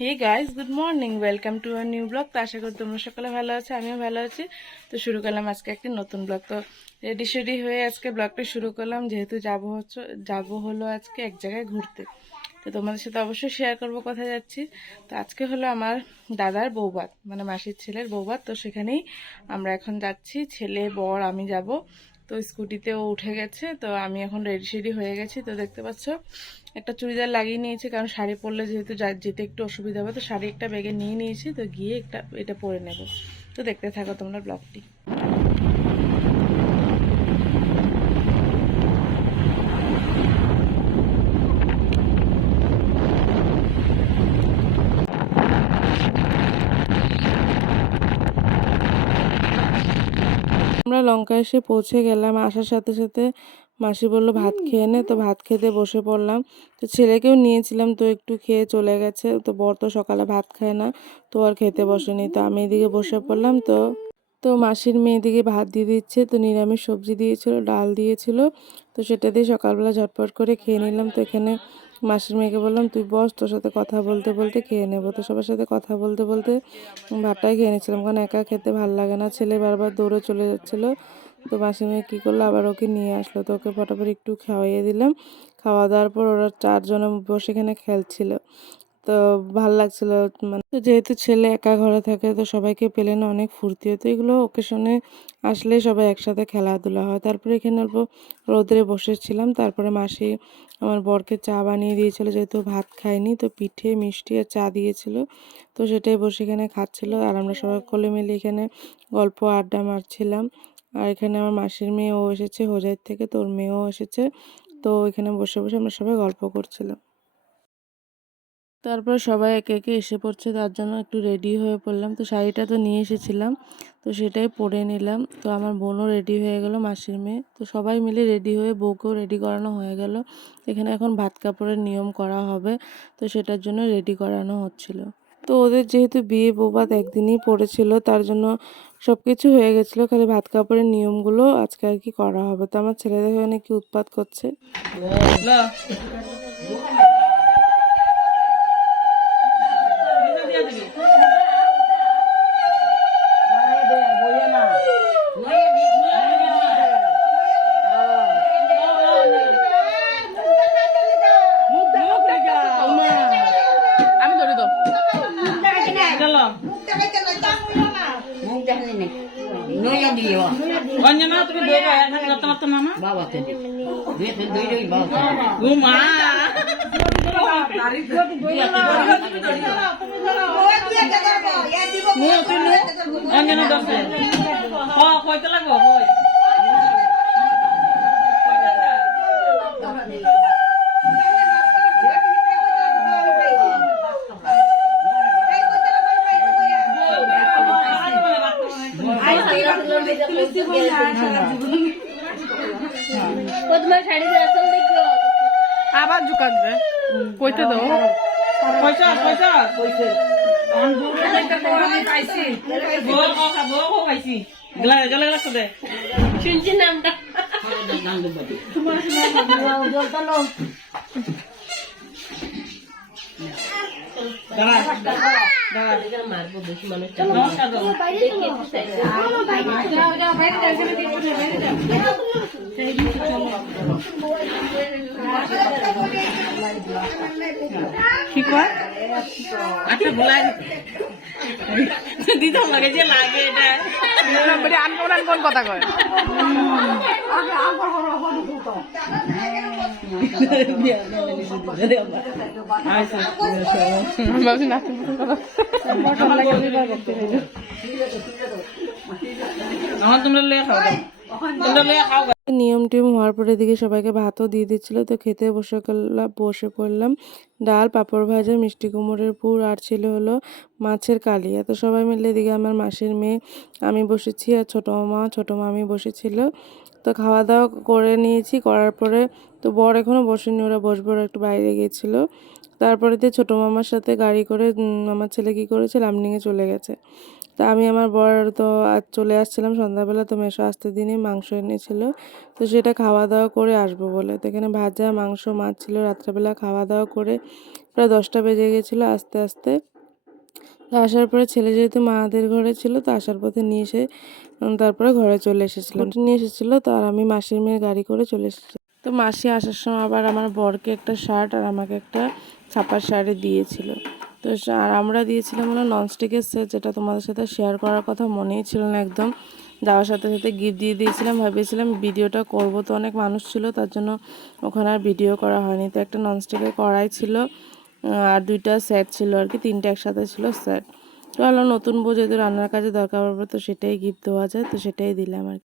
Hey guys, good morning, welcome to our new blog. তো আশা করি তোমরা সকালে ভালো আছো, আমিও ভালো আছি। তো শুরু করলাম আজকে একটি নতুন ব্লগ। তো রেডি শেডি হয়ে আজকে ব্লগটা শুরু করলাম, যেহেতু যাবো হলো আজকে এক জায়গায় ঘুরতে। তো তোমাদের সাথে অবশ্যই শেয়ার করবো কোথায় যাচ্ছি। তো আজকে হলো আমার দাদার বৌভাত, মানে মাসির ছেলের বৌভাত। তো সেখানেই আমরা এখন যাচ্ছি, ছেলে বর আমি যাব। তো স্কুটিতেও উঠে গেছে, তো আমি এখন রেডি শেডি হয়ে গেছি। তো দেখতে পাচ্ছ একটা চুড়িদার লাগিয়ে নিয়েছি, কারণ শাড়ি পরলে যেহেতু যেতে একটু অসুবিধা হবে। তো শাড়ি একটা ব্যাগে নিয়ে নিয়েছি, তো গিয়ে এটা পরে নেব। তো দেখতে থাকো তোমরা ব্লগটি। আমরা লঙ্কা এসে পৌঁছে গেলাম। আসার সাথে সাথে মাসি বলল ভাত খেয়ে নে, তো ভাত খেতে বসে পড়লাম। তো ছেলেকেও নিয়েছিলাম, তো একটু খেয়ে চলে গেছে। তো বর তো সকালে ভাত খায় না, তো আর খেতে বসেনি। তো আমি এদিকে বসে পড়লাম। তো তো মাসির মেয়ে এদিকে ভাত দিয়ে দিচ্ছে। তো নিরামিষ সবজি দিয়েছিল, ডাল দিয়েছিল। তো সেটা দিয়ে সকালবেলা ঝটপট করে খেয়ে নিলাম। তো এখানে মাসির মেয়েকে বললাম তুই বস, তোর সাথে কথা বলতে বলতে খেয়ে নেবো। তো সবার সাথে কথা বলতে বলতে ভাতটাই খেয়ে নিচ্ছিলাম, কারণ একা খেতে ভালো লাগে না। ছেলে বারবার দৌড়ে চলে যাচ্ছিলো। তো মাসির মেয়ে কী করলো, আবার ওকে নিয়ে আসলো। তো ওকে ফটাফট একটু খাওয়াইয়ে দিলাম। খাওয়া দাওয়ার পর ওরা চারজনে বসে এখানে খেলছিল। তো ভাল লাগছিল। মানে তো যেহেতু ছেলে একা ঘরে থাকে, তো সবাইকে পেলে না অনেক ফুর্তি হতো। এগুলো ওকেশনে আসলে সবাই একসাথে খেলাধুলা হয়। তারপরে এখানে অল্প রোদে বসেছিলাম। তারপরে মাসি আমার বরকে চা বানিয়ে দিয়েছিল, যেহেতু ভাত খায়নি। তো পিঠে মিষ্টি আর চা দিয়েছিল, তো সেটাই বসে এখানে খাচ্ছিল। আর আমরা সবাই কোলে মিলে এখানে গল্প আড্ডা মারছিলাম। আর এখানে আমার মাসির মেয়েও এসেছে হোজাইর থেকে, তো ওর মেয়েও এসেছে। তো এখানে বসে বসে আমরা সবাই গল্প করছিলাম। তারপর সবাই একে একে এসে পড়ছে, তার জন্য একটু রেডি হয়ে পড়লাম। তো শাড়িটা তো নিয়ে এসেছিলাম, তো সেটাই পরে নিলাম। তো আমার বোনও রেডি হয়ে গেল, মাসির মেয়ে। তো সবাই মিলে রেডি হয়ে বউকেও রেডি করানো হয়ে গেল। এখানে এখন ভাত কাপড়ের নিয়ম করা হবে, তো সেটার জন্য রেডি করানো হচ্ছিল। তো ওদের যেহেতু বিয়ে বৌভাত একদিনই পড়েছিল, তার জন্য সব কিছু হয়ে গেছিলো, খালি ভাত কাপড়ের নিয়মগুলো আজকে আর কি করা হবে। তো আমার ছেলেদের এখানে কি উৎপাত করছে। আমি ধরে দাও অঞ্জনা, তুমি বাবা অঞ্জনা দশ কয়তে লাগবো। আবার ঝুকাবে কইতে দাও পয়সা পয়সা পয়সা শুনছি নামটা মারবো বেশি মানুষ কি কয় আচ্ছা বলাই দিতাম লাগে যে লাগে এটা আনকোন আনকোন কথা কয় নিয়ম টিয়ম হওয়ার পরে দিকে সবাইকে ভাতও দিয়ে দিচ্ছিল। তো খেতে বসে পড়লাম। ডাল, পাঁপড় ভাজা, মিষ্টি কুমড়োর পুর, আর ছিল হলো মাছের কালিয়া। তো সবাই মিলে এদিকে আমার মাসির মেয়ে, আমি বসেছি, আর ছোটো মামি বসেছিল। তো খাওয়া দাওয়া করে নিয়েছি, করার পরে তো বর এখনও বসেনি, ওরা বসবো, ওরা একটু বাইরে গিয়েছিলো। তারপরে দিয়ে ছোটো মামার সাথে গাড়ি করে আমার ছেলে কী করেছে, লামডিংয়ে চলে গেছে। তো আমি আমার বর তো আজ চলে আসছিলাম সন্ধ্যাবেলা, তো মেসো আসতে দিনই মাংস এনেছিল, তো সেটা খাওয়া দাওয়া করে আসবো বলে। তো এখানে ভাজা মাংস মাছ ছিল। রাত্রেবেলা খাওয়া দাওয়া করে প্রায় 10টা বেজে গেছিলো আস্তে আস্তে। তো আসার পরে ছেলে যেহেতু মাদের ঘরে ছিল, তো আসার পথে নিয়ে এসে তারপরে ঘরে চলে এসেছিলাম। নিয়ে এসেছিলো, তো আর আমি মাসির মেয়ের গাড়ি করে চলে এসেছি। তো মাসি আসার সময় আবার আমার বরকে একটা শার্ট আর আমাকে একটা ছাপার শাড়ি দিয়েছিল। তো আর আমরা দিয়েছিলাম হলো ননস্টিকের সেট, যেটা তোমাদের সাথে শেয়ার করার কথা মনেই ছিল না একদম। যাওয়ার সাথে সাথে গিফট দিয়ে দিয়েছিলাম, ভেবেছিলাম ভিডিওটা করব, তো অনেক মানুষ ছিল তার জন্য ওখানে আর ভিডিও করা হয়নি। তো একটা ননস্টিকের কড়াই ছিল আর 2টা সেট ছিল আর কি, 3টে একসাথে ছিল সেট। তো ভাবলাম নতুন বউ যেহেতু রান্নার কাজে দরকার পড়বে, তো সেটাই গিফট দেওয়া যায়, তো সেটাই দিলাম আর কি।